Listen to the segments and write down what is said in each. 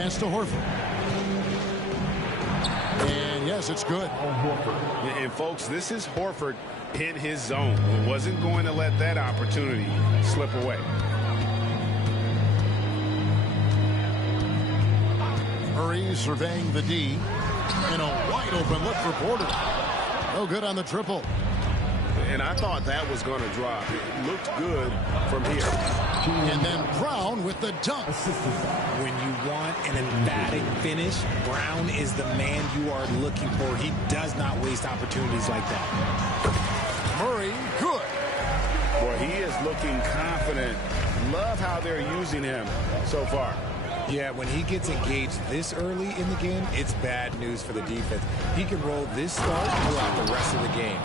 Pass to Horford. And yes, it's good. And folks, this is Horford in his zone. Wasn't going to let that opportunity slip away. Murray surveying the D. And a wide open look for Porter. No good on the triple. And I thought that was going to drop. It looked good from here. And then Brown with the dunk. When you want an emphatic finish, Brown is the man you are looking for. He does not waste opportunities like that. Murray, good. Boy, he is looking confident. Love how they're using him so far. Yeah, when he gets engaged this early in the game, it's bad news for the defense. He can roll this start throughout the rest of the game.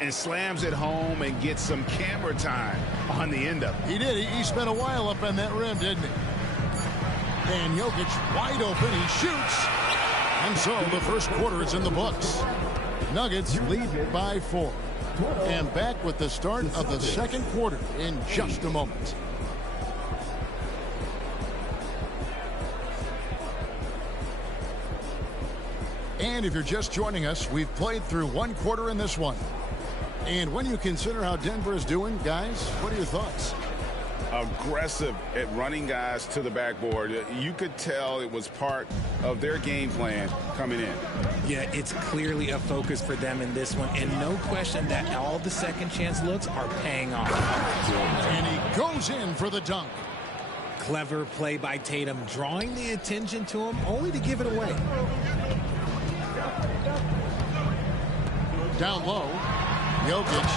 And slams it home and gets some camera time on the end of it. He did. He spent a while up on that rim, didn't he? And Jokic wide open. He shoots. And so the first quarter is in the books. Nuggets lead by 4. And back with the start of the second quarter in just a moment. And if you're just joining us, we've played through one quarter in this one. And when you consider how Denver is doing, guys, what are your thoughts? Aggressive at running guys to the backboard. You could tell it was part of their game plan coming in. Yeah, it's clearly a focus for them in this one. And no question that all the second chance looks are paying off. And he goes in for the dunk. Clever play by Tatum, drawing the attention to him only to give it away. Down low. Jokic.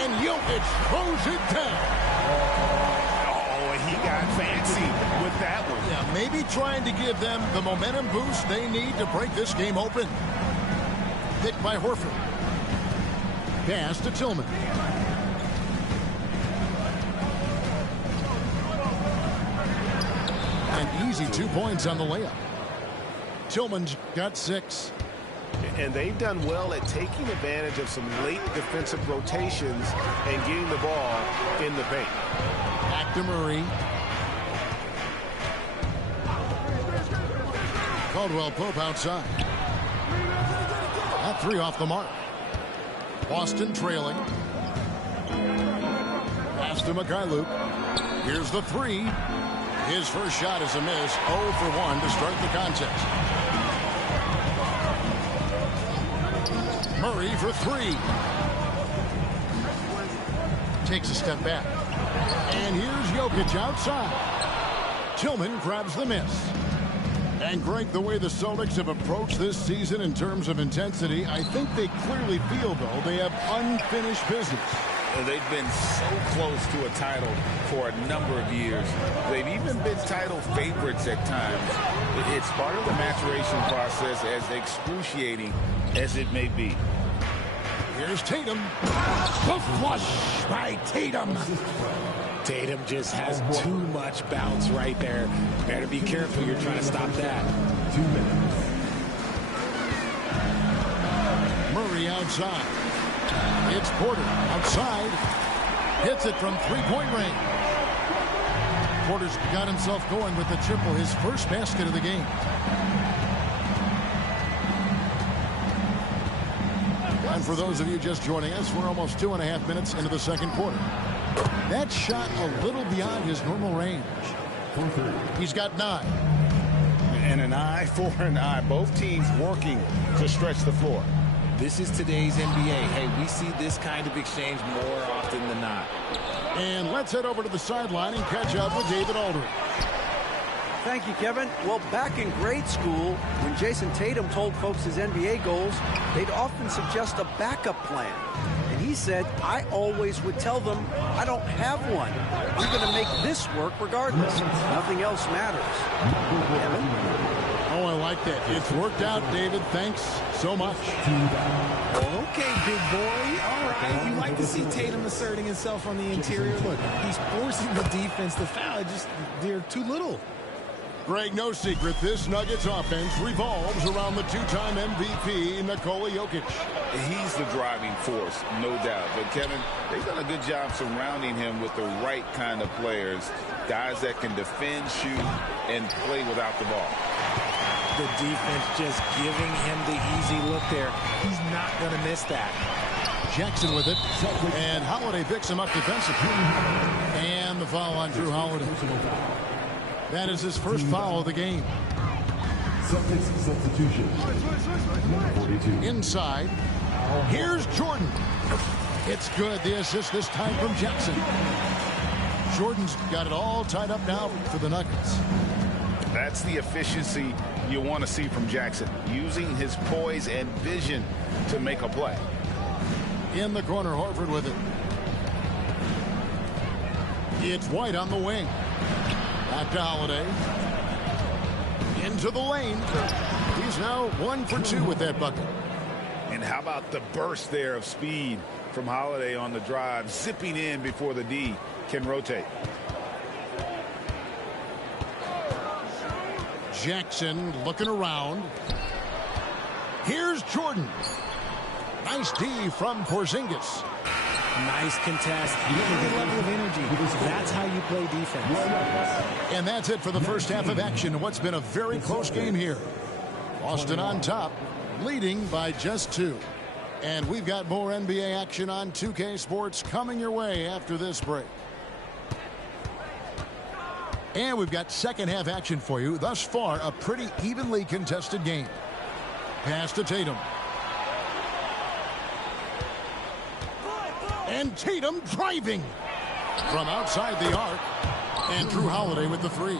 And Jokic throws it down. Oh, and he got fancy with that one. Yeah, maybe trying to give them the momentum boost they need to break this game open. Picked by Horford. Pass to Tillman. An easy 2 points on the layup. Tillman's got 6. And they've done well at taking advantage of some late defensive rotations and getting the ball in the paint. Back to Murray. Caldwell Pope outside. That 3 off the mark. Boston trailing. Pass to Mikhailuk. Here's the 3. His first shot is a miss. 0 for 1 to start the contest. Murray for 3. Takes a step back. And here's Jokic outside. Tillman grabs the miss. And Greg, the way the Celtics have approached this season in terms of intensity, I think they clearly feel, though, they have unfinished business. And they've been so close to a title for a number of years. They've even been title favorites at times. It's part of the maturation process, as excruciating as it may be. Here's Tatum. The flush by Tatum. Tatum just has too much bounce right there. Better be careful. You're trying to stop that. 2 minutes. Murray outside. It's Porter outside. Hits it from 3-point range. Porter's got himself going with the triple, his first basket of the game. And for those of you just joining us, we're almost 2.5 minutes into the second quarter. That shot a little beyond his normal range. He's got 9. And an eye for an eye. Both teams working to stretch the floor. This is today's NBA. Hey, we see this kind of exchange more often than not. And let's head over to the sideline and catch up with David Aldridge. Thank you, Kevin. Well, back in grade school, when Jason Tatum told folks his NBA goals, they'd often suggest a backup plan. And he said, I always would tell them, I don't have one. I'm going to make this work regardless. Nothing else matters. Kevin? Oh, I like that. It's worked out, David. Thanks so much. Okay, big boy. All right. You like to see Tatum asserting himself on the interior. Look, he's forcing the defense to foul. They're too little. Greg, no secret, this Nuggets offense revolves around the 2-time MVP, Nikola Jokic. He's the driving force, no doubt. But, Kevin, they've done a good job surrounding him with the right kind of players. Guys that can defend, shoot, and play without the ball. The defense just giving him the easy look there. He's not going to miss that. Jackson with it, and Holiday picks him up defensively. And the foul on Drew Holiday. That is his first foul of the game. Celtics substitution. 42. Inside. Here's Jordan. It's good. The assist this time from Jackson. Jordan's got it all tied up now for the Nuggets. That's the efficiency you want to see from Jackson, using his poise and vision to make a play. In the corner, Horford with it. It's White on the wing. Back to Holiday. Into the lane. He's now 1 for 2 with that bucket. And how about the burst there of speed from Holiday on the drive, zipping in before the D can rotate. Jackson looking around. Here's Jordan. Nice D from Porzingis. Nice contest. Good level of energy. That's how you play defense. And that's it for the first half of action. What's been a very close game here. Boston on top, leading by just 2. And we've got more NBA action on 2K Sports coming your way after this break. And we've got second half action for you. Thus far, a pretty evenly contested game. Pass to Tatum. And Tatum driving from outside the arc. And Drew Holiday with the 3.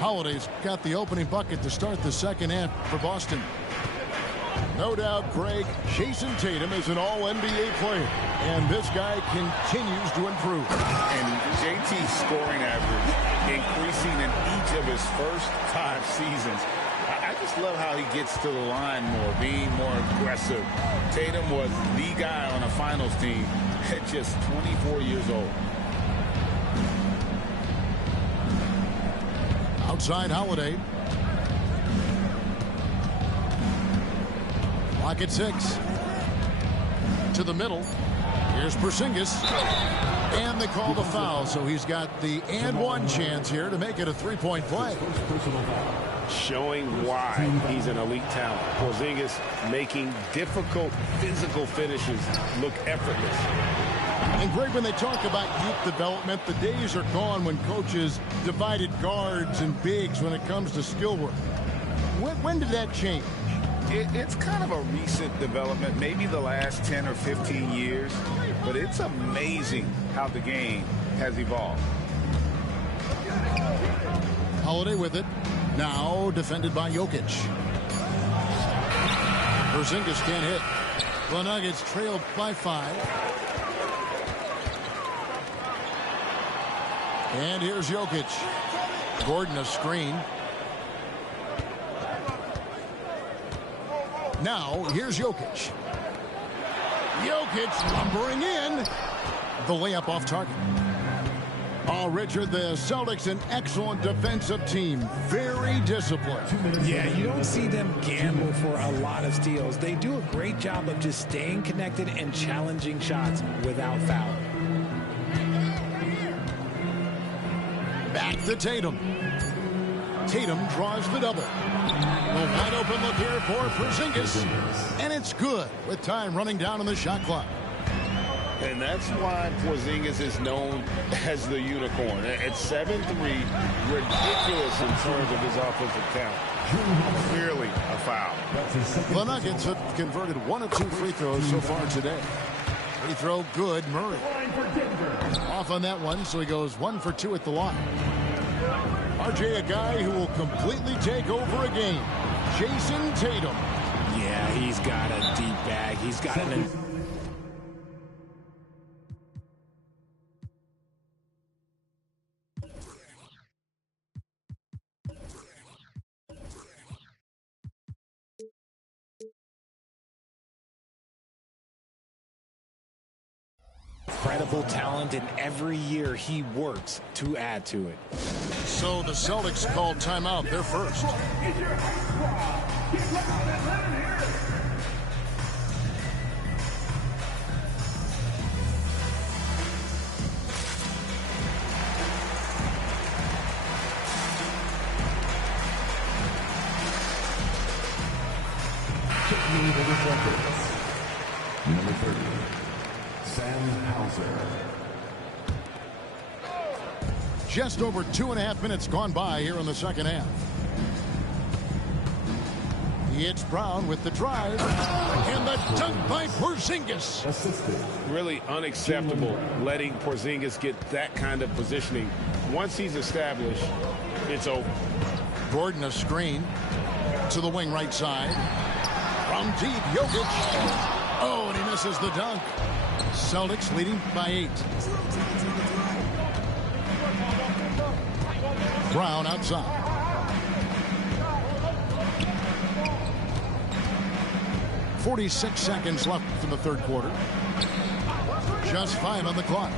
Holiday's got the opening bucket to start the second half for Boston. No doubt, Greg, Jason Tatum is an all-NBA player. And this guy continues to improve. And JT's scoring average increasing in each of his first 5 seasons. I just love how he gets to the line more, being more aggressive. Tatum was the guy on a finals team at just 24 years old. Outside Holiday. Clock at 6. To the middle. Here's Porzingis. And they call the foul, so he's got the and one chance here to make it a 3-point play. Showing why he's an elite talent. Porzingis making difficult physical finishes look effortless. And Greg, when they talk about youth development, the days are gone when coaches divided guards and bigs when it comes to skill work. When did that change? It's kind of a recent development, maybe the last 10 or 15 years, but it's amazing how the game has evolved. Holiday with it. Now defended by Jokic. Porzingis can't hit. The Nuggets trailed by 5. And here's Jokic. Gordon a screen. Now here's Jokic. Jokic lumbering in. The layup off target. Oh, Richard, the Celtics, an excellent defensive team. Very disciplined. Yeah, you don't see them gamble for a lot of steals. They do a great job of just staying connected and challenging shots without foul. Back to Tatum. Tatum draws the double. A wide open look here for Porzingis. And it's good with time running down on the shot clock. And that's why Porzingis is known as the unicorn. At 7'3", ridiculous in terms of his offensive talent. Clearly a foul. The Nuggets have converted 1 of 2 free throws so far today. Free throw good, Murray. Off on that one, so he goes 1 for 2 at the line. RJ, a guy who will completely take over a game. Jason Tatum. Yeah, he's got a deep bag. He's got an... incredible talent, and every year he works to add to it. So the Celtics called timeout. They're first. Number 30, Sam Hauser. Just over 2.5 minutes gone by here in the second half. It's Brown with the drive. And the dunk by Porzingis. Really unacceptable letting Porzingis get that kind of positioning. Once he's established, it's over. Gordon a screen to the wing right side. From deep, Jokic. Oh, and he misses the dunk. Celtics leading by 8. Brown outside. .46 seconds left in the third quarter. Just 5 on the clock.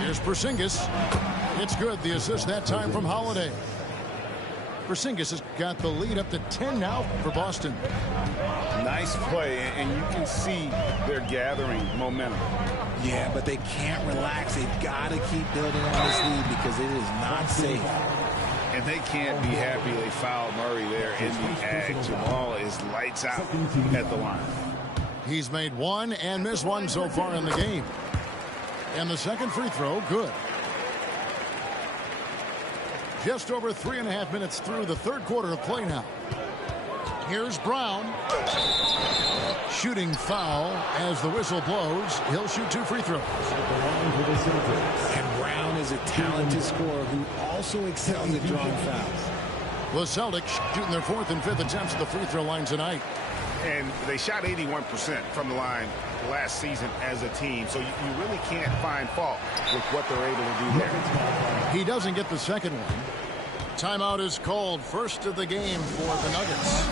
Here's Porzingis. It's good. The assist that time from Holiday. Porzingis has got the lead up to 10 now for Boston. Nice play, and you can see they're gathering momentum. Yeah, but they can't relax. They've got to keep building on this lead because it is not safe. And they can't be happy they fouled Murray there in the ag. Jamal is lights out at the line. He's made 1 and missed 1 so far in the game. And the second free throw, good. Just over 3.5 minutes through the third quarter of play now. Here's Brown. Shooting foul as the whistle blows. He'll shoot 2 free throws. And Brown is a talented scorer who also excels at drawing fouls. The Celtics shooting their 4th and 5th attempts at the free throw line tonight. And they shot 81% from the line last season as a team. So you really can't find fault with what they're able to do there. He doesn't get the second one. Timeout is called. First of the game for the Nuggets.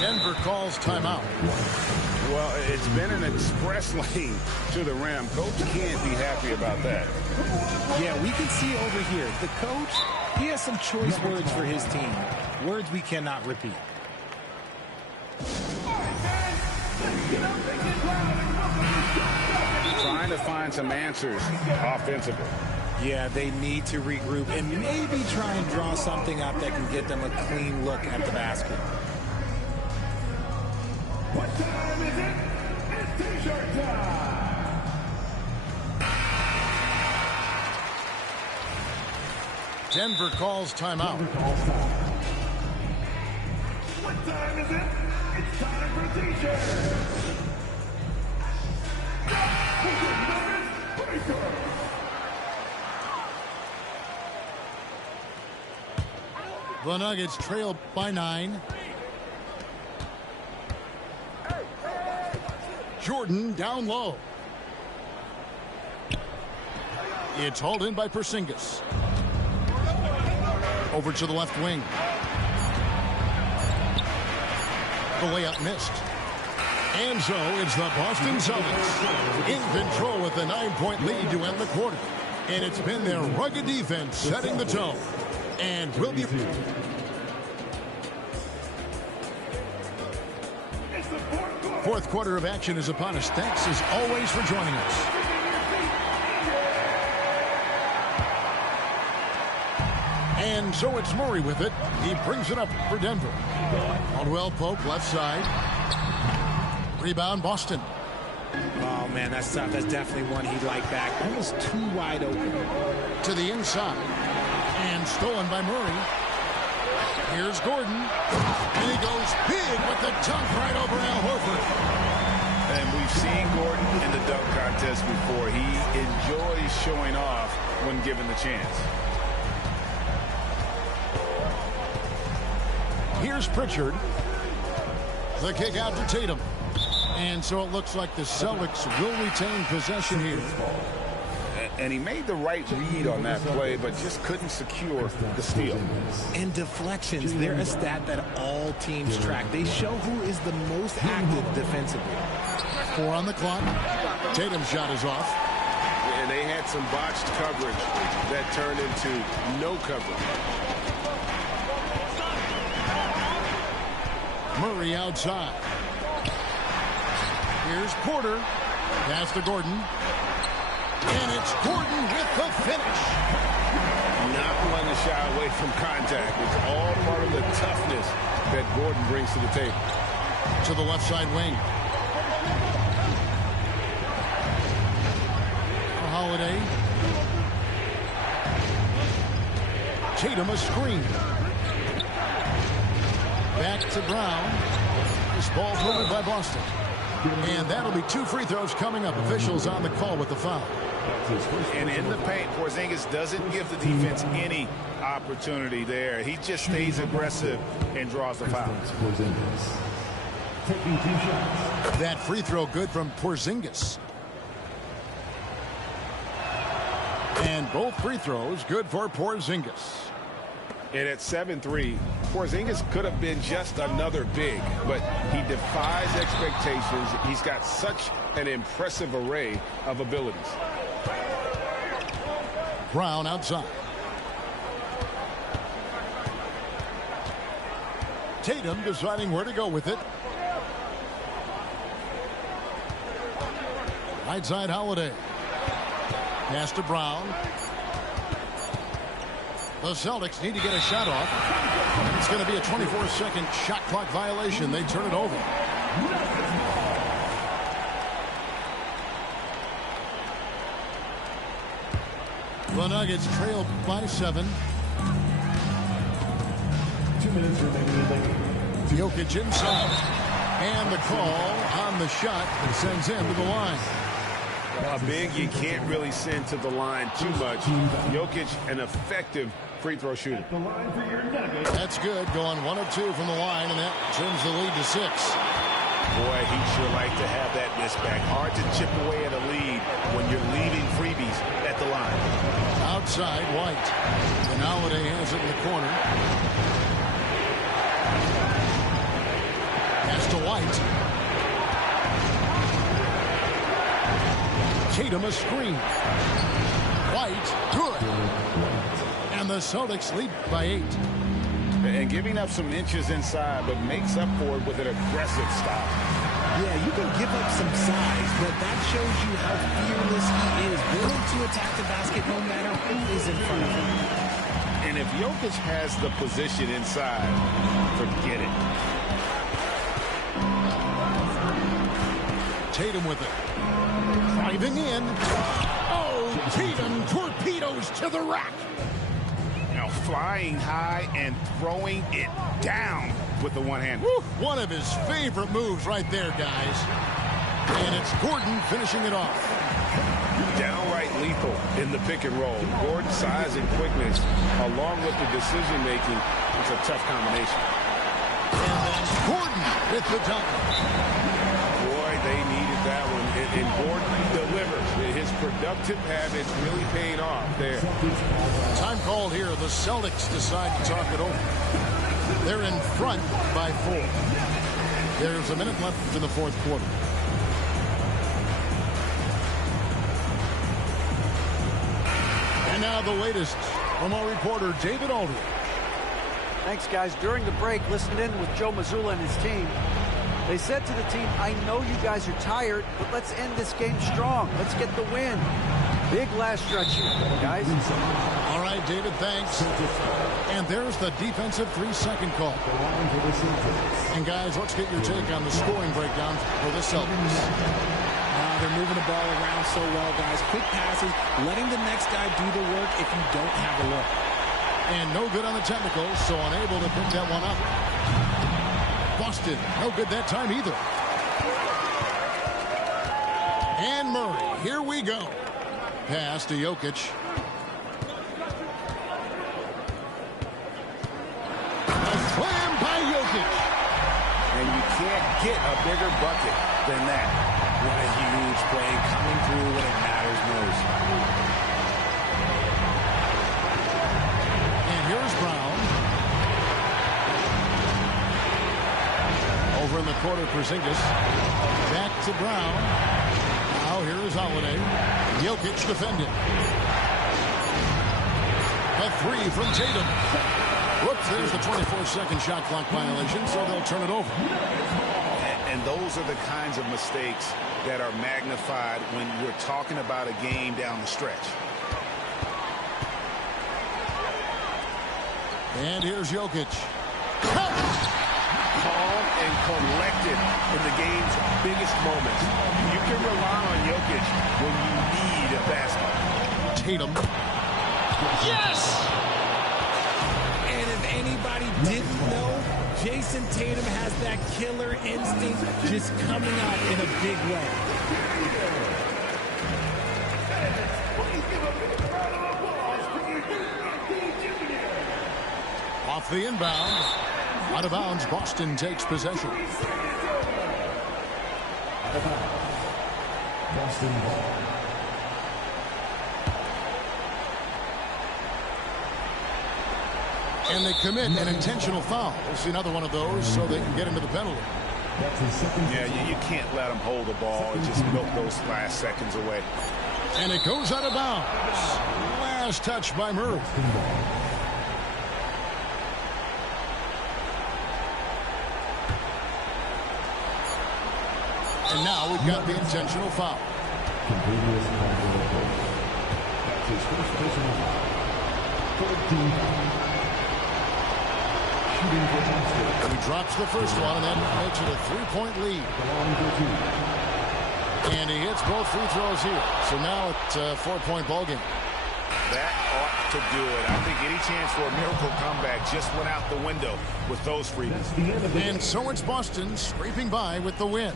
Denver calls timeout. Well, it's been an express lane to the rim. Coach can't be happy about that. Yeah, we can see over here. The coach, he has some choice words for his team. Words we cannot repeat. Trying to find some answers offensively. Yeah, they need to regroup and maybe try and draw something up that can get them a clean look at the basket. What time is it? It's t-shirt time! Denver calls timeout. What time is it? It's time for t-shirts! The Nuggets trail by 9. Jordan down low. It's hauled in by Porzingis. Over to the left wing. The layup missed. And so it's the Boston Celtics in control with a 9-point lead to end the quarter. And it's been their rugged defense setting the tone. And will be... Fourth quarter of action is upon us. Thanks as always for joining us. And so it's Murray with it. He brings it up for Denver. Caldwell Pope left side. Rebound Boston. Oh man, that's tough. That's definitely one he'd like back. Almost too wide open. To the inside. And stolen by Murray. Here's Gordon. And he goes big with the dunk right over Al Horford. And we've seen Gordon in the dunk contest before. He enjoys showing off when given the chance. Here's Pritchard. The kick out to Tatum. And so it looks like the Celtics will retain possession here. And he made the right read on that play, but just couldn't secure the steal. And deflections, they're a stat that all teams track. They show who is the most active defensively. 4 on the clock. Tatum's shot is off. And they had some botched coverage that turned into no coverage. Murray outside. Here's Porter. Pass to Gordon. And it's Gordon with the finish. Not one to shy away from contact. It's all part of the toughness that Gordon brings to the table. To the left side wing. Holiday. Tatum a screen. Back to Brown. This ball's moved by Boston. And that'll be 2 free throws coming up. Officials on the call with the foul. And in the paint, Porzingis doesn't give the defense any opportunity there. He just stays aggressive and draws the foul. That free throw good from Porzingis. And both free throws good for Porzingis. And at 7-3, Porzingis could have been just another big, but he defies expectations. He's got such an impressive array of abilities. Brown outside. Tatum deciding where to go with it. Right side Holiday. Pass to Brown. The Celtics need to get a shot off. And it's going to be a 24-second shot clock violation. They turn it over. The Nuggets trail by 7. 2 minutes remaining. Jokic inside. And the call on the shot that sends him to the line. A big you can't really send to the line too much. Jokic, an effective free throw shooter. The line for your Nuggets. That's good. Going 1 of 2 from the line, and that trims the lead to 6. Boy, he'd sure like to have that miss back. Hard to chip away at a lead when you're leaving freebies at the line. Outside, White. And Holiday has it in the corner. Pass to White. Tatum a screen. White, good. And the Celtics lead by 8. And giving up some inches inside, but makes up for it with an aggressive stop. Yeah, you can give up some size, but that shows you how fearless he is, willing to attack the basket no matter who is in front of him. And if Jokic has the position inside, forget it. Tatum with it. Driving in. Oh, Tatum torpedoes to the rack. Now flying high and throwing it down with the one-hand. One of his favorite moves right there, guys. And it's Gordon finishing it off. Downright lethal in the pick and roll. Gordon's size and quickness, along with the decision-making, it's a tough combination. And then Gordon with the dunk. Boy, they needed that one. And Gordon delivers. His productive habits really paid off there. Time called here. The Celtics decide to talk it over. They're in front by 4. There's a minute left in the 4th quarter. And now the latest from our reporter, David Aldridge. Thanks, guys. During the break, listened in with Joe Mazzulla and his team. They said to the team, I know you guys are tired, but let's end this game strong. Let's get the win. Big last stretch here, guys. All right, David, thanks. And there's the defensive 3-second call. And, guys, let's get your take on the scoring breakdown for the Celtics. They're moving the ball around so well, guys. Quick passes, letting the next guy do the work if you don't have a look. And no good on the technicals, so unable to pick that one up. Boston, no good that time either. And Murray, here we go. Pass to Jokic. A slam by Jokic. And you can't get a bigger bucket than that. What a huge play coming through when it matters most. And here's Brown. Over in the the quarter. Porzingis back to Brown. Now here is Holiday. Jokic defending. A three from Tatum. Whoops, there's the 24-second shot clock violation, so they'll turn it over. And those are the kinds of mistakes that are magnified when we're talking about a game down the stretch. And here's Jokic. Calm and collected in the game's biggest moments. You can rely on Jokic when you need a basket. Tatum. Yes! And if anybody didn't know, Jason Tatum has that killer instinct just coming out in a big way. Off the inbound. Out of bounds. Boston takes possession. Boston ball. And they commit an intentional foul. We'll see another one of those so they can get into the penalty. Yeah, you can't let them hold the ball and just milk those last seconds away. And it goes out of bounds. Last touch by Murray. And now we've got the intentional foul. That's his first personal foul. 14. He drops the first one, and that makes it a three-point lead. And he hits both free throws here. So now it's a four-point ball game. That ought to do it. I think any chance for a miracle comeback just went out the window with those frees. And so it's Boston scraping by with the win.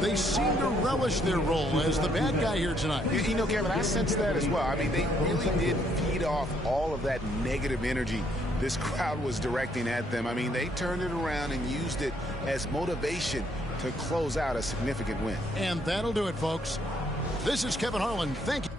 They seem to relish their role as the bad guy here tonight. You know, Kevin, I sense that as well. I mean, they really did feed off all of that negative energy this crowd was directing at them. I mean, they turned it around and used it as motivation to close out a significant win. And that'll do it, folks. This is Kevin Harlan. Thank you.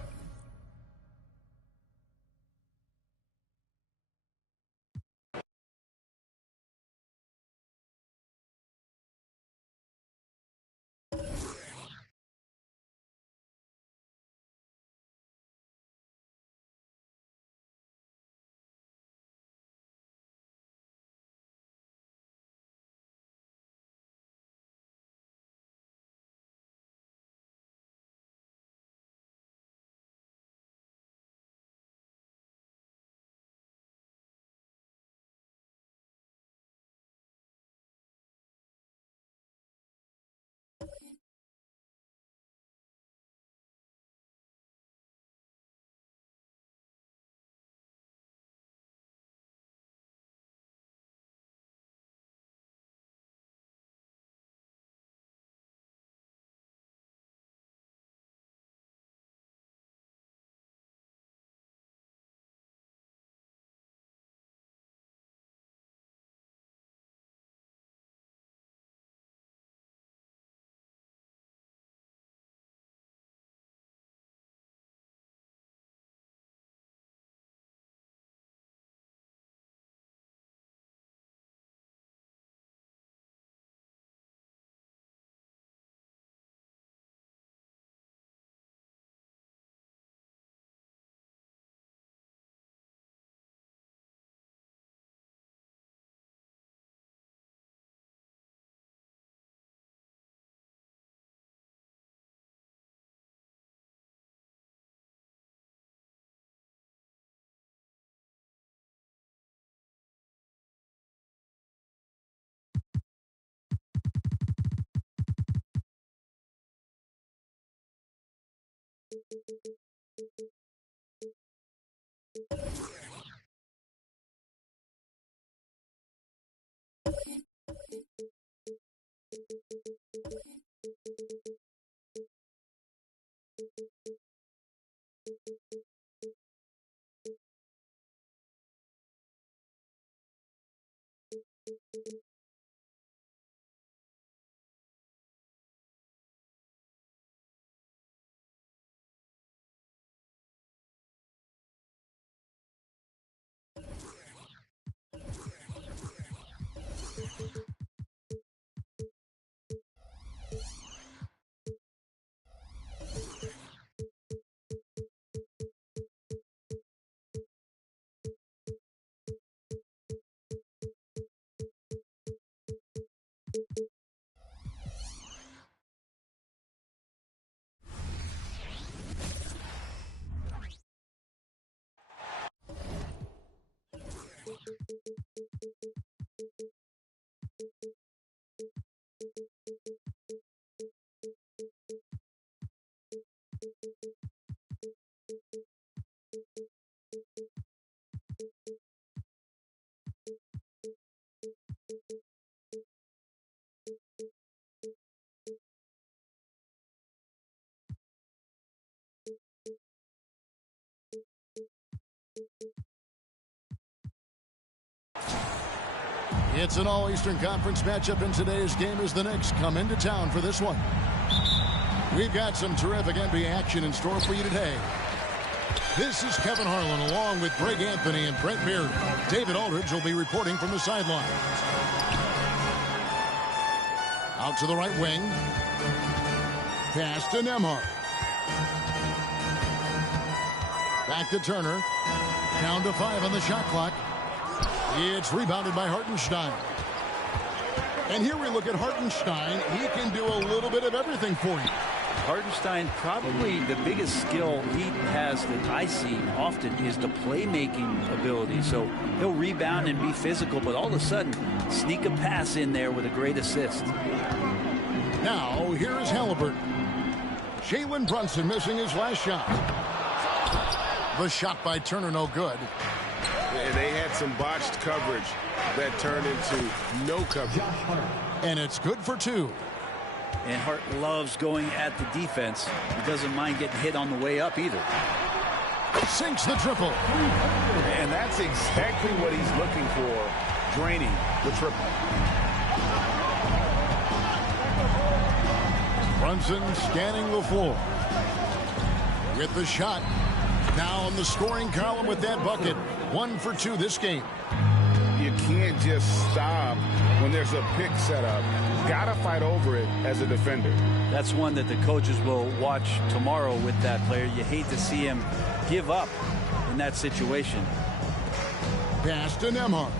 It's an all-Eastern Conference matchup in today's game as the Knicks come into town for this one. We've got some terrific NBA action in store for you today. This is Kevin Harlan along with Greg Anthony and Brent Beard. David Aldridge will be reporting from the sidelines. Out to the right wing. Pass to Nembhard. Back to Turner. Down to 5 on the shot clock. It's rebounded by Hartenstein. And here we look at Hartenstein. He can do a little bit of everything for you. Hartenstein, probably the biggest skill he has that I see often is the playmaking ability. So he'll rebound and be physical, but all of a sudden sneak a pass in there with a great assist. Now here is Halliburton. Jalen Brunson missing his last shot. The shot by Turner no good. And they had some botched coverage that turned into no coverage. And it's good for 2. And Hart loves going at the defense. He doesn't mind getting hit on the way up either. Sinks the triple. And that's exactly what he's looking for, draining the triple. Brunson scanning the floor. With the shot. Now on the scoring column with that bucket. 1 for 2 this game. You can't just stop when there's a pick set up. Gotta fight over it as a defender. That's one that the coaches will watch tomorrow with that player. You hate to see him give up in that situation. Pass to Nembhard.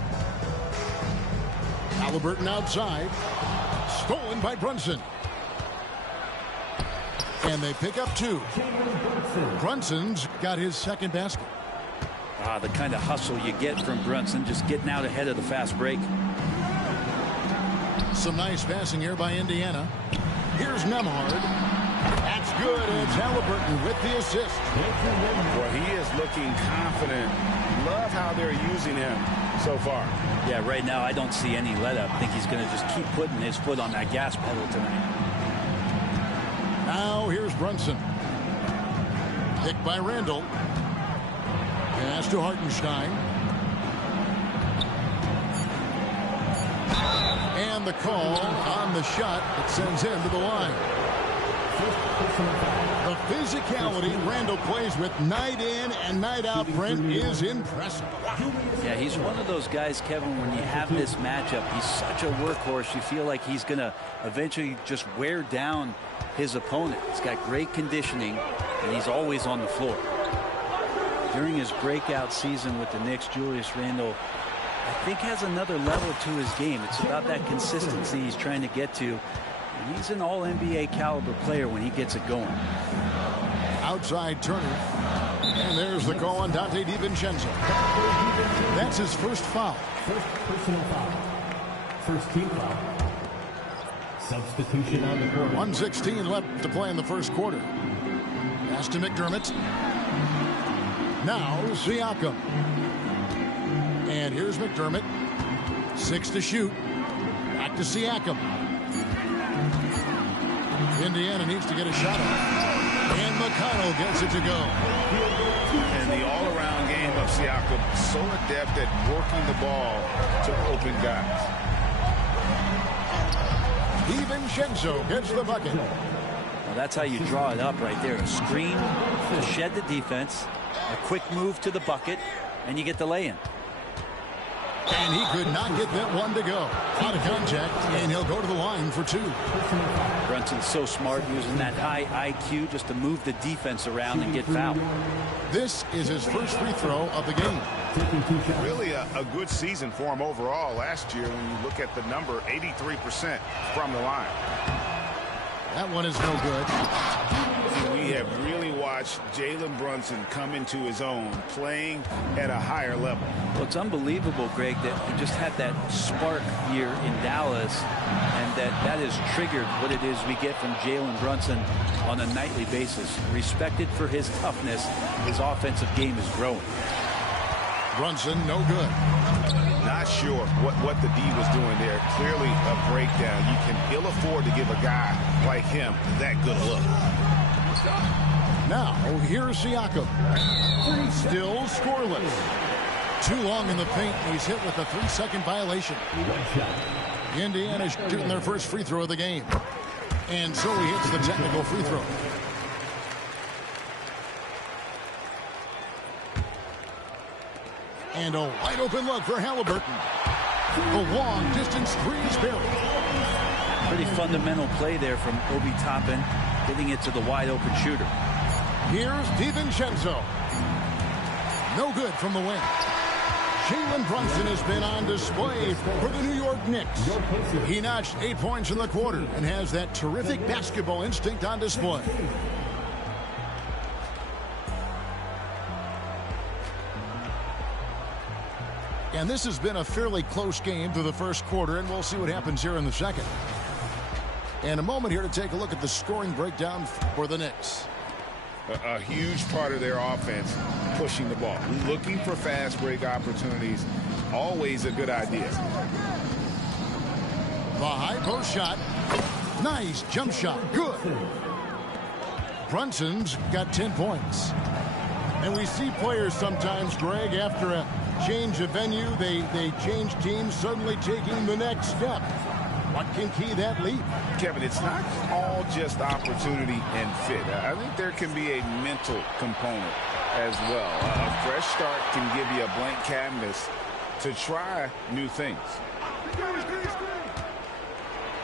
Halliburton outside. Stolen by Brunson. And they pick up 2. Brunson's got his second basket. The kind of hustle you get from Brunson, just getting out ahead of the fast break. Some nice passing here by Indiana. Here's Nembhard. That's good. It's Halliburton with the assist. Well, he is looking confident. Love how they're using him so far. Yeah, right now I don't see any let up. I think he's going to just keep putting his foot on that gas pedal tonight. Now here's Brunson. Picked by Randall. Pass to Hartenstein. And the call on the shot that sends him to the line. The physicality Randall plays with night in and night out, Brent, is impressive. Yeah, he's one of those guys, Kevin, when you have this matchup, he's such a workhorse. You feel like he's going to eventually just wear down his opponent. He's got great conditioning, and he's always on the floor. During his breakout season with the Knicks, Julius Randle, I think, has another level to his game. It's about that consistency he's trying to get to. And he's an all-NBA caliber player when he gets it going. Outside Turner. And there's the call on Dante DiVincenzo. That's his first foul. First personal foul. First team foul. Substitution on the court. 1:16 left to play in the first quarter. Pass to McDermott. Now Siakam. And here's McDermott. 6 to shoot. Back to Siakam. Indiana needs to get a shot off. And McConnell gets it to go. And the all-around game of Siakam, so adept at working the ball to open guys. DiVincenzo gets the bucket. Well, that's how you draw it up right there. A screen to shed the defense, a quick move to the bucket, and you get the lay-in. And he could not get that one to go. Out of contact, and he'll go to the line for 2. Brunson's so smart, using that high IQ just to move the defense around and get fouled. This is his first free throw of the game. Really a good season for him overall last year when you look at the number, 83% from the line. That one is no good. We have really watched Jalen Brunson come into his own, playing at a higher level. Well, it's unbelievable, Greg, that he just had that spark here in Dallas, and that has triggered what it is we get from Jalen Brunson on a nightly basis. Respected for his toughness, his offensive game is growing. Brunson, no good. Not sure what the D was doing there. Clearly a breakdown. You can ill afford to give a guy like him that good a look. Now, here's Siakam. Still scoreless. Too long in the paint. He's hit with a 3-second violation. Indiana shooting their first free throw of the game. And so he hits the technical free throw. And a wide open look for Halliburton. The long distance three is buried. Pretty fundamental play there from Obi Toppin, getting it to the wide open shooter. Here's DiVincenzo. No good from the wing. Jalen Brunson has been on display for the New York Knicks. He notched 8 points in the quarter and has that terrific basketball instinct on display. And this has been a fairly close game through the first quarter, and we'll see what happens here in the second. And a moment here to take a look at the scoring breakdown for the Knicks. A huge part of their offense, pushing the ball. Looking for fast break opportunities, always a good idea. The high post shot. Nice jump shot. Good. Brunson's got 10 points. And we see players sometimes, Greg, after a change of venue, they change teams, suddenly taking the next step. What can key that leap? Kevin, it's not all just opportunity and fit. I think there can be a mental component as well. A fresh start can give you a blank canvas to try new things.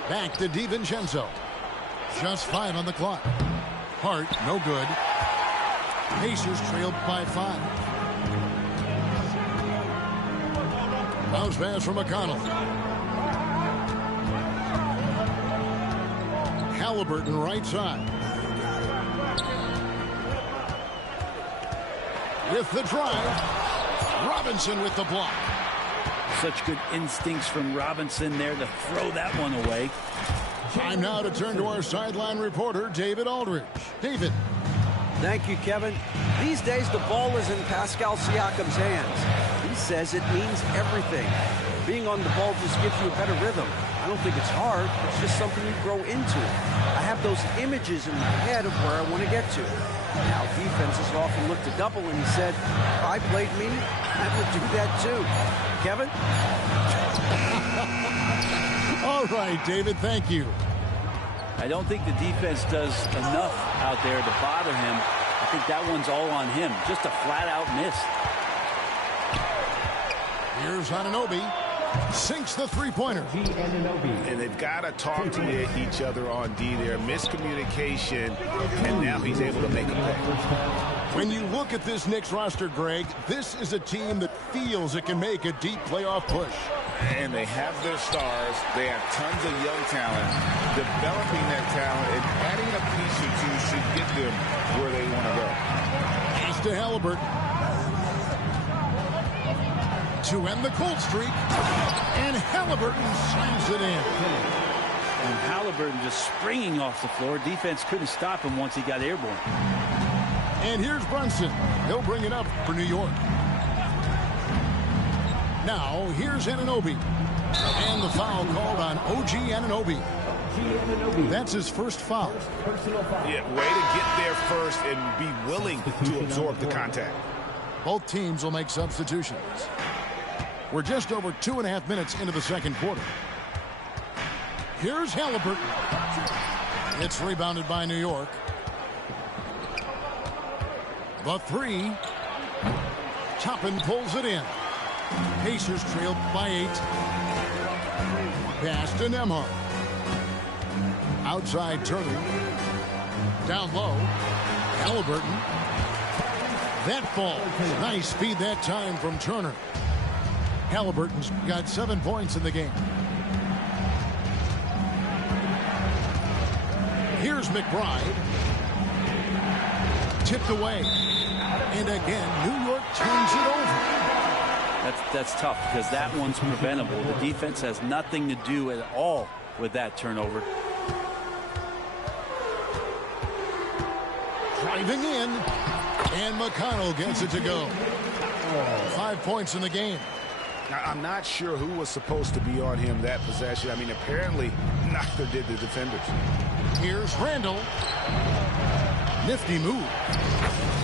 Back to DiVincenzo. Just 5 on the clock. Hart, no good. Pacers trailed by 5. Bounce pass from McConnell. Halliburton right side. With the drive. Robinson with the block. Such good instincts from Robinson there to throw that one away. Time now to turn to our sideline reporter, David Aldridge. David. Thank you, Kevin. These days, the ball is in Pascal Siakam's hands. He says it means everything. Being on the ball just gives you a better rhythm. I don't think it's hard. It's just something you grow into. I have those images in my head of where I want to get to. Now, defenses often look to double, and he said, if I played me, I would do that too. Kevin? All right, David, thank you. I don't think the defense does enough out there to bother him. I think that one's all on him. Just a flat-out miss. Here's Anunoby. Sinks the three-pointer. And they've got to talk to each other on D there. Miscommunication, and now he's able to make a play. When you look at this Knicks roster, Greg, this is a team that feels it can make a deep playoff push. And they have their stars. They have tons of young talent. Developing that talent and adding a piece or two should get them where they want to go. Pass to Halliburton. To end the cold streak. And Halliburton slams it in. And Halliburton just springing off the floor. Defense couldn't stop him once he got airborne. And here's Brunson. He'll bring it up for New York. Now, here's Anunoby. And the foul called on OG Anunoby. That's his first foul. Yeah, way to get there first and be willing to absorb the contact. Both teams will make substitutions. We're just over 2.5 minutes into the second quarter. Here's Halliburton. It's rebounded by New York. The three. Toppin pulls it in. Pacers trailed by 8. Pass to Nembhard. Outside Turner. Down low. Halliburton. That ball. Nice speed that time from Turner. Halliburton's got 7 points in the game. Here's McBride. Tipped away. And again, New York turns it over. That's tough because that one's preventable. The defense has nothing to do at all with that turnover. Driving in. And McConnell gets it to go. 5 points in the game. Now, I'm not sure who was supposed to be on him that possession. I mean, apparently neither did the defenders. Here's Randall. Nifty move.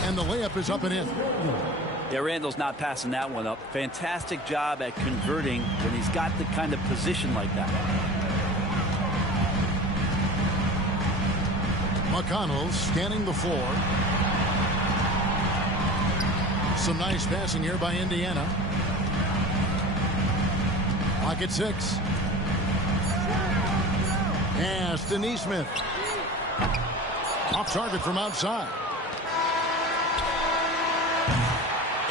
And the layup is up and in. Yeah, Randall's not passing that one up. Fantastic job at converting when he's got the kind of position like that. McConnell scanning the floor. Some nice passing here by Indiana. Pocket 6. Pass to Neesmith. Off target from outside.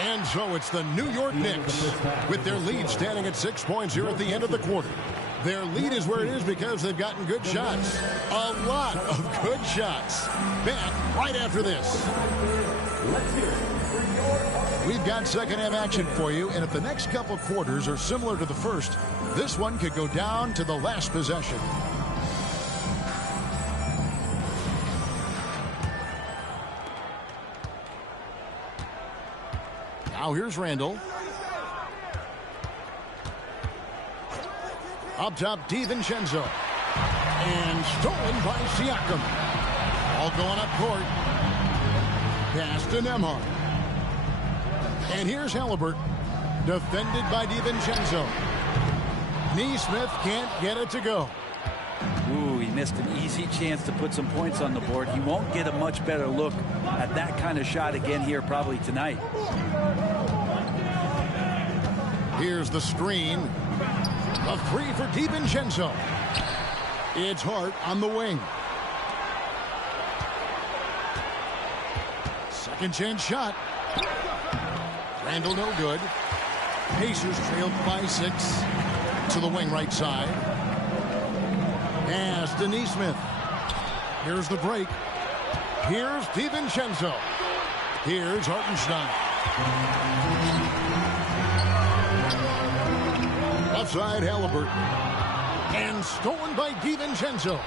And so it's the New York Knicks with their lead standing at 6 points here at the end of the quarter. Their lead is where it is because they've gotten good shots. A lot of good shots. Back right after this. We've got second half action for you, and if the next couple quarters are similar to the first, this one could go down to the last possession. Now here's Randall. Up top, DiVincenzo. And stolen by Siakam. All going up court. Pass to Nembhard. And here's Halliburton. Defended by DiVincenzo. Neesmith can't get it to go. Ooh, he missed an easy chance to put some points on the board. He won't get a much better look at that kind of shot again here probably tonight. Here's the screen. A three for DiVincenzo. It's Hart on the wing. Second chance shot. Randall no good. Pacers trailed by 6 to the wing right side. Pass to Neesmith. Here's the break. Here's DiVincenzo. Here's Hartenstein. Left side Halliburton. And stolen by DiVincenzo.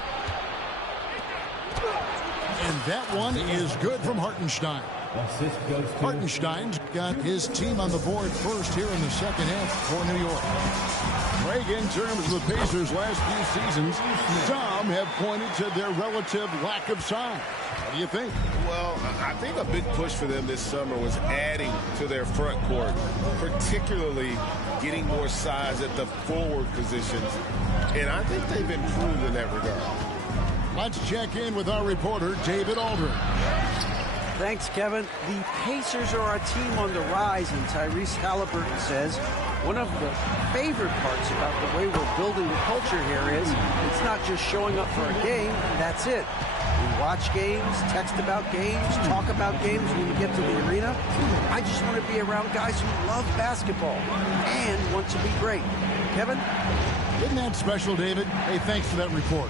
And that one is good from Hartenstein. Hartenstein's got his team on the board first here in the second half for New York. Greg, in terms of the Pacers' last few seasons, some have pointed to their relative lack of size. What do you think? Well, I think a big push for them this summer was adding to their front court, particularly getting more size at the forward positions. And I think they've improved in that regard. Let's check in with our reporter, David Aldridge. Thanks, Kevin. The Pacers are a team on the rise, and Tyrese Halliburton says one of the favorite parts about the way we're building the culture here is it's not just showing up for a game, that's it. We watch games, text about games, talk about games when we get to the arena. I just want to be around guys who love basketball and want to be great. Kevin? Isn't that special, David? Hey, thanks for that report.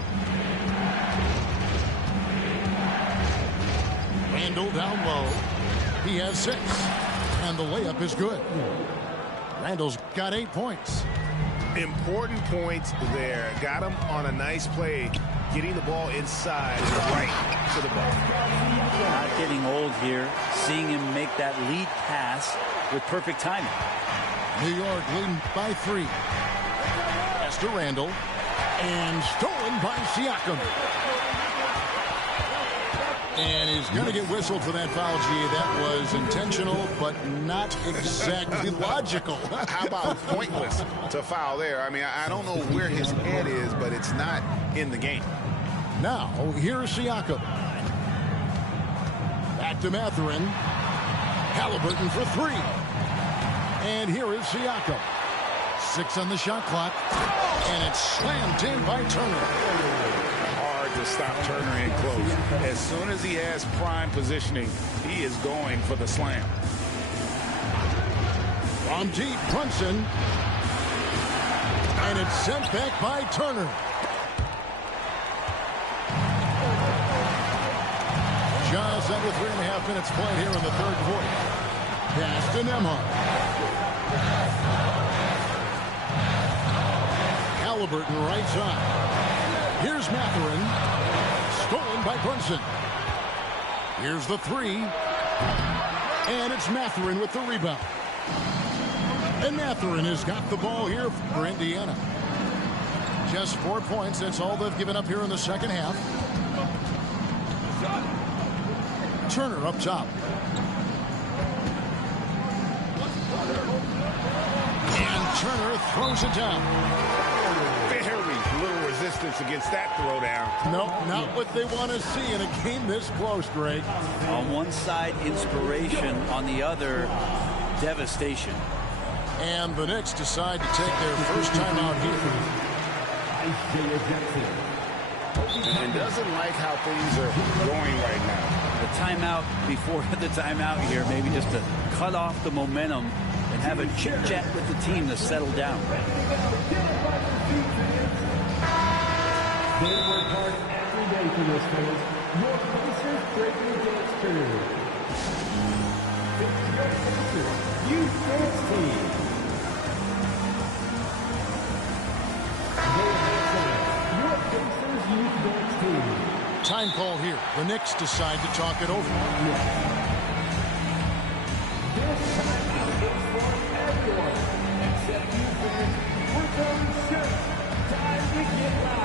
Randall down low. He has 6. And the layup is good. Randall's got 8 points. Important points there. Got him on a nice play. Getting the ball inside right to the ball. Not getting old here. Seeing him make that lead pass with perfect timing. New York leading by 3. Pass to Randall. And stolen by Siakam. And he's going to get whistled for that foul, G. That was intentional, but not exactly logical. How about pointless to foul there? I mean, I don't know where his head is, but it's not in the game. Now, here's Siakam. Back to Mathurin. Halliburton for 3. And here is Siakam. 6 on the shot clock. And it's slammed in by Turner. To stop Turner in close. As soon as he has prime positioning, he is going for the slam. From deep, Brunson. And it's sent back by Turner. Just under 3.5 minutes played here in the third quarter. Pass to Nembhard. Halliburton right side. Here's Mathurin. Stolen by Brunson. Here's the 3. And it's Mathurin with the rebound. And Mathurin has got the ball here for Indiana. Just 4 points. That's all they've given up here in the second half. Turner up top. And Turner throws it down. Very little resistance against that throwdown. Nope, not what they want to see in a game this close, Greg. On one side, inspiration. On the other, devastation. And the Knicks decide to take their first time out here. And doesn't like how things are going right now. The timeout before the timeout here, maybe just to cut off the momentum and have a chit-chat with the team to settle down. They work hard every day for this, fans. Your Pacers breaking dance tournament. It's your Pacers Youth Dance Team. Your Pacers Youth Dance Team. Time call here. The Knicks decide to talk it over. This time is for everyone, except you fans. We're going shirts. Time to get loud.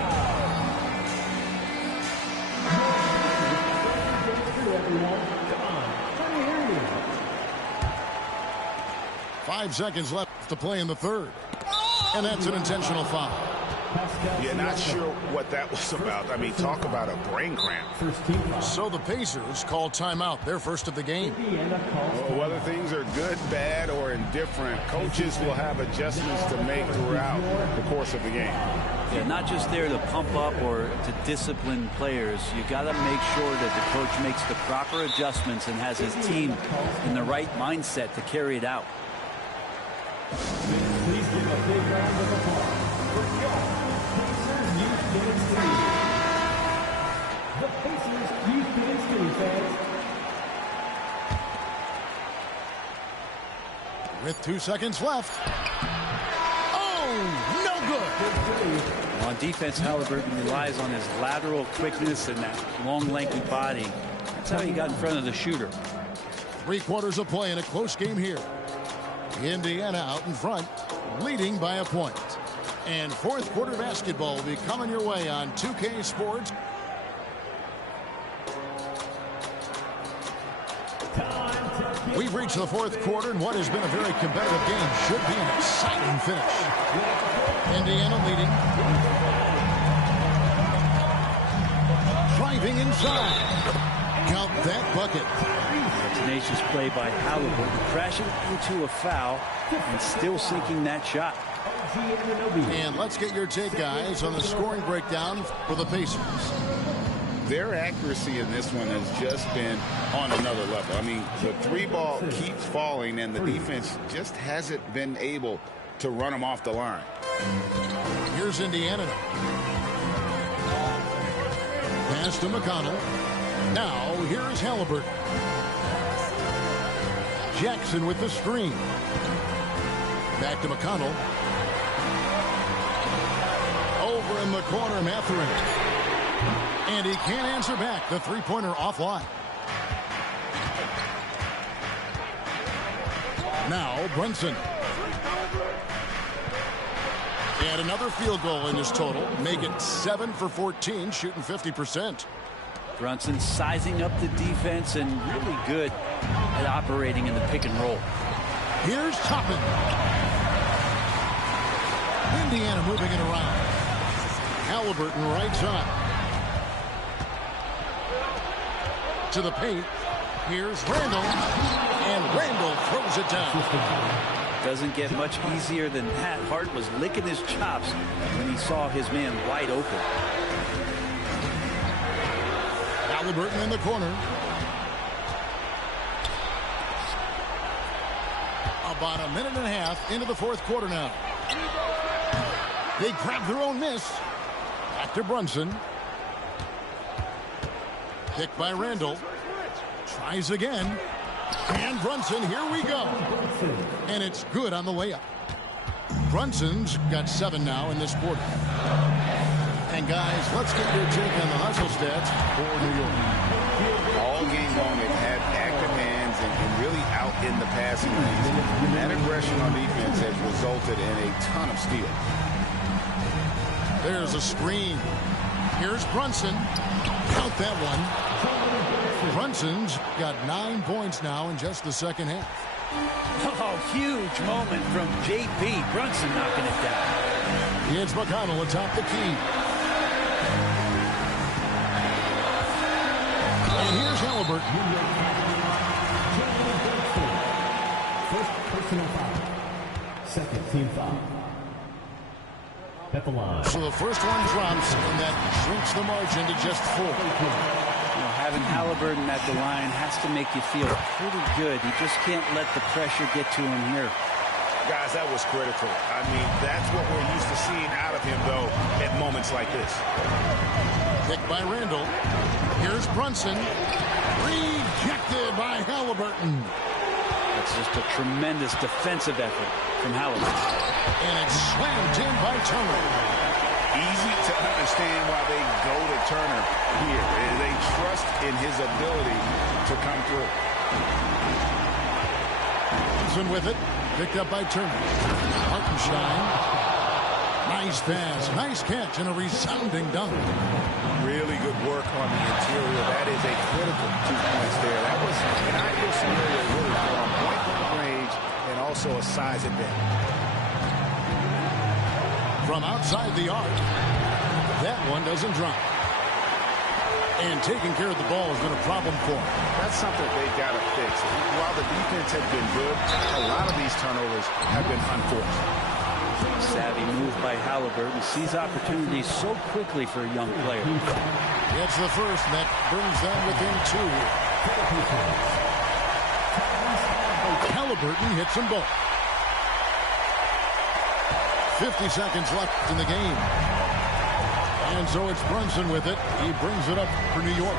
Everyone, come on, let me hear you. 5 seconds left to play in the third. And that's an intentional foul. Yeah, not sure what that was about. I mean, talk about a brain cramp. So the Pacers call timeout, their first of the game. Whether things are good, bad, or indifferent, coaches will have adjustments to make throughout the course of the game. Yeah, not just there to pump up or to discipline players. You got to make sure that the coach makes the proper adjustments and has his team in the right mindset to carry it out. Please give a big round of applause for your Pacers Youth Dance Team. The Pacers Youth Dance Team, fans. With 2 seconds left. Oh, no good. On defense, Halliburton relies on his lateral quickness and that long, lanky body. That's how he got in front of the shooter. 3 quarters of play in a close game here. Indiana out in front, leading by a point. And fourth quarter basketball will be coming your way on 2K Sports. We've reached the fourth quarter, and what has been a very competitive game should be an exciting finish. Indiana leading. Driving inside. Count that bucket. Tenacious play by Halliburton, crashing into a foul and still sinking that shot. And let's get your take, guys, on the scoring breakdown for the Pacers. Their accuracy in this one has just been on another level. I mean, the 3 ball keeps falling, and the defense just hasn't been able to run them off the line. Here's Indiana. Pass to McConnell. Now, here's Halliburton. Jackson with the screen. Back to McConnell. Over in the corner, Mathurin. And he can't answer back. The three-pointer offline. Now, Brunson. And another field goal in his total. Make it 7 for 14, shooting 50%. Brunson sizing up the defense and really good at operating in the pick and roll. Here's Toppin. Indiana moving it around. Halliburton right side. To the paint. Here's Randall. And Randall throws it down. Doesn't get much easier than that. Hart was licking his chops when he saw his man wide open. Halliburton in the corner. About a minute and a half into the fourth quarter now. They grab their own miss. Back to Brunson. Picked by Randall. Tries again. And Brunson, here we go. And it's good on the layup. Brunson's got 7 now in this quarter. And guys, let's get your take on the hustle stats for New York. All game long, they've had active hands and really out in the passing lanes. And that aggression on defense has resulted in a ton of steals. There's a screen. Here's Brunson. Count that one. Brunson's got 9 points now in just the second half. Oh, huge moment from J.B. Brunson knocking it down. It's McConnell atop the key. And here's Halliburton. First personal foul. Second team foul. At the line. So the first one drops, and that shrinks the margin to just 4. You know, having Halliburton at the line has to make you feel pretty good. You just can't let the pressure get to him here. Guys, that was critical. I mean, that's what we're used to seeing out of him, though, at moments like this. Picked by Randall. Here's Brunson. Rejected by Halliburton. That's just a tremendous defensive effort from Halliburton. And it's slammed in by Turner. Easy to understand why they go to Turner here. They trust in his ability to come through. Brunson with it. Picked up by Turner. Hartenstein. Nice pass. Nice catch and a resounding dunk. Really good work on the interior. That is a critical 2 points there. That was an ideal scenario really for a point-blank range and also a size advantage. From outside the arc, that one doesn't drop. And taking care of the ball has been a problem for him. That's something they've got to fix. While the defense has been good, a lot of these turnovers have been unforced. Savvy move by Halliburton. Sees opportunities so quickly for a young player. Gets the first, and that brings them within 2. Halliburton hits them both. 50 seconds left in the game. And so it's Brunson with it. He brings it up for New York.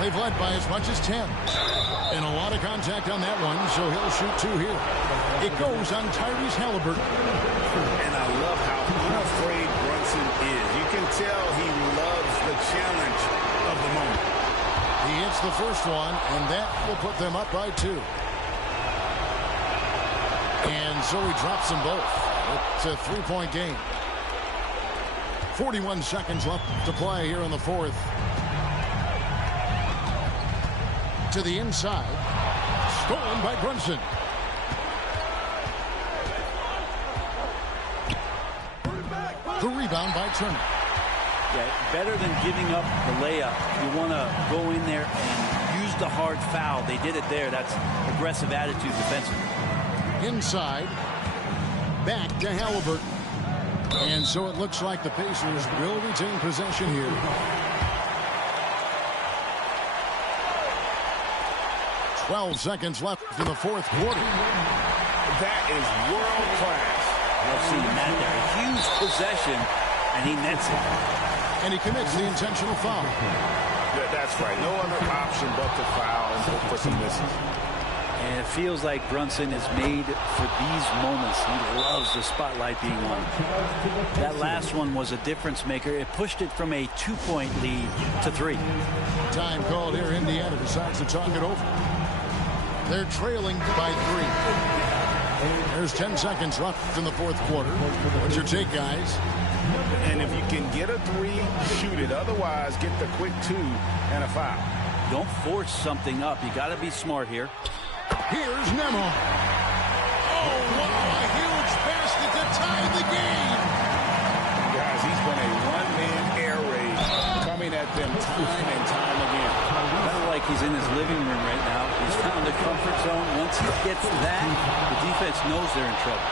They've led by as much as 10. And a lot of contact on that one, so he'll shoot 2 here. It goes on Tyrese Halliburton. And I love how unafraid Brunson is. You can tell he loves the challenge of the moment. He hits the first one, and that will put them up by 2. And so he drops them both. It's a 3-point game. 41 seconds left to play here in the 4th. To the inside. Stolen by Brunson. The rebound by Turner. Yeah, better than giving up the layup. You want to go in there and use the hard foul. They did it there. That's aggressive attitude defensively. Inside. Back to Halliburton. And so it looks like the Pacers will retain possession here. "12 seconds left in the 4th quarter. That is world class. I've seen that there. A huge possession, and he nets it. And he commits the intentional foul. That's right. No other option but to foul and look for some misses. And it feels like Brunson is made for these moments. He loves the spotlight being on him. That last one was a difference maker. It pushed it from a 2-point lead to 3. Time called here. Indiana decides to talk it over. They're trailing by 3. There's 10 seconds left in the 4th quarter. What's your take, guys? And if you can get a 3, shoot it. Otherwise, get the quick 2 and a foul. Don't force something up. You got to be smart here. Here's Nemo. Oh, wow, a huge basket to tie the game. Guys, he's been a one-man air raid coming at them time and time again. Kind of like he's in his living room right now. He's found the comfort zone. Once he gets that, the defense knows they're in trouble.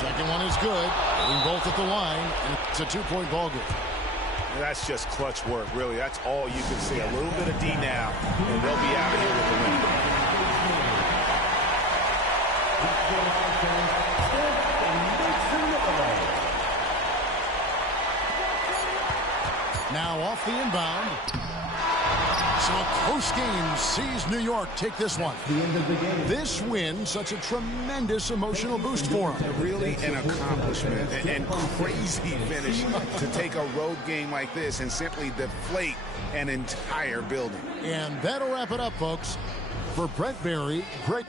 Second one is good. Getting both at the line, and it's a 2-point ball game. That's just clutch work, really. That's all you can see. A little bit of D now, and they'll be out of here with the win. Now off the inbound. So a close game sees New York take this one. This win, such a tremendous emotional boost for them. Really an accomplishment and crazy finish to take a road game like this and simply deflate an entire building. And that'll wrap it up, folks. For Brett Barry, great.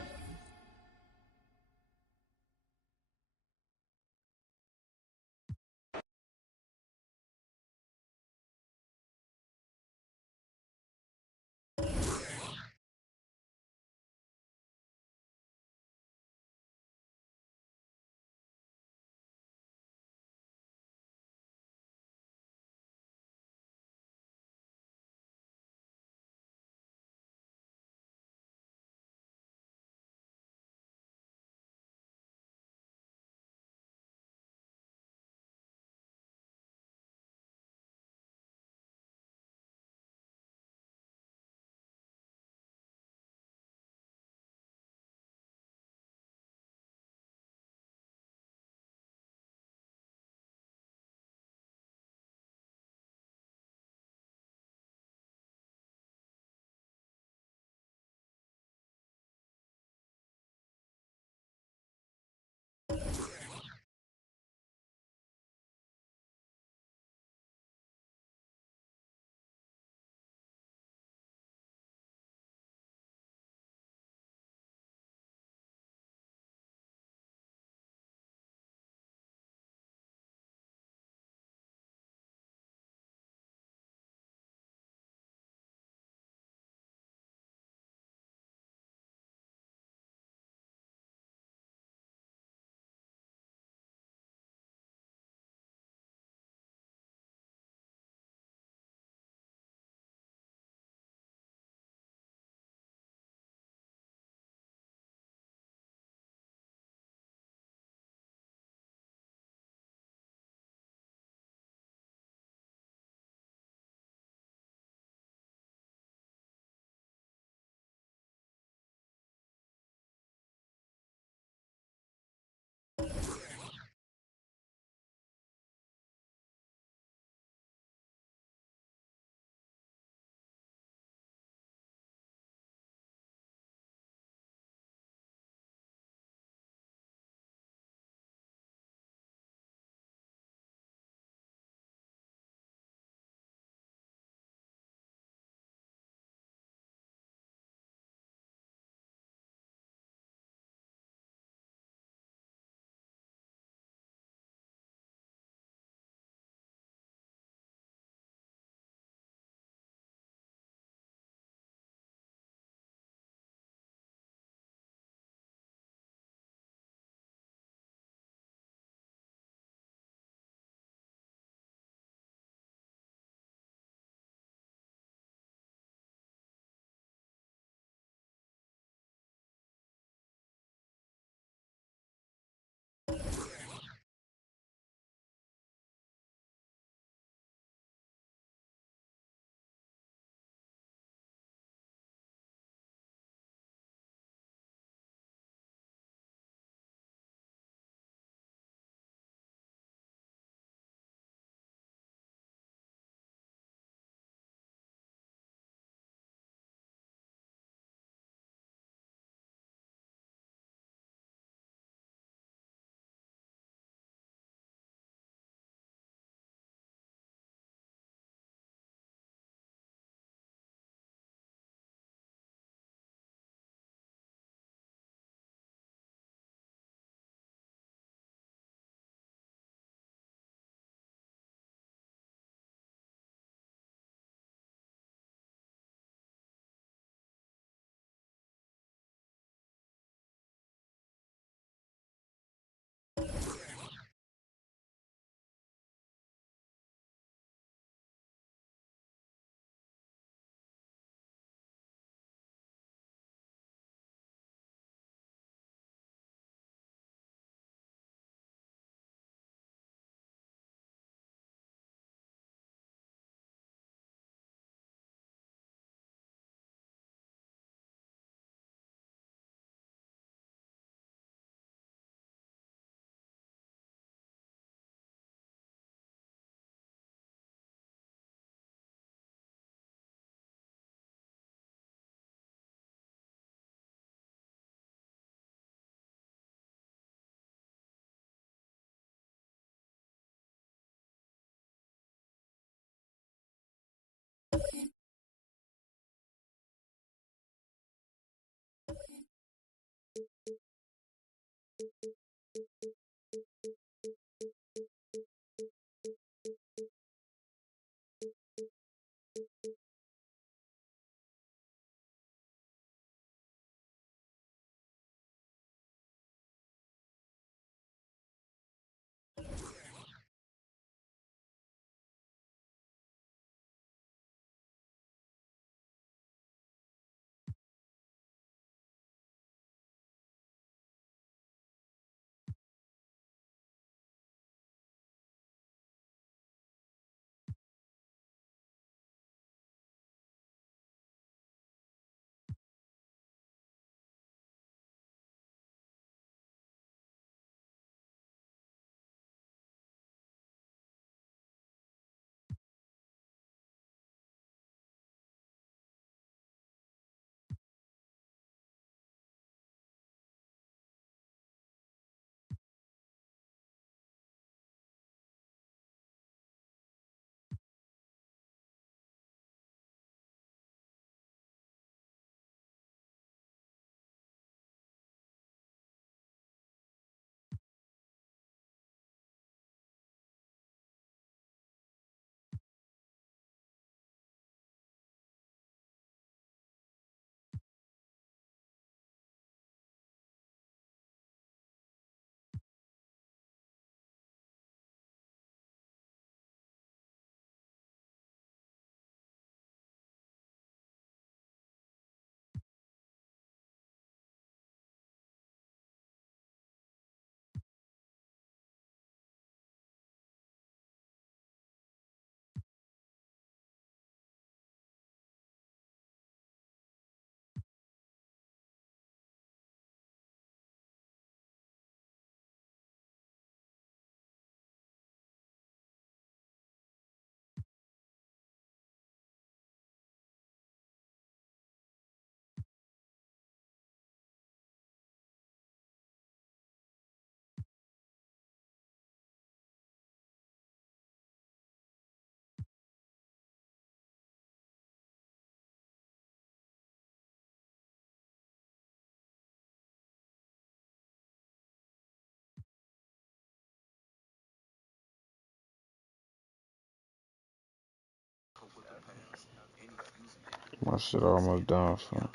My shit almost done for.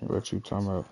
What you talking about?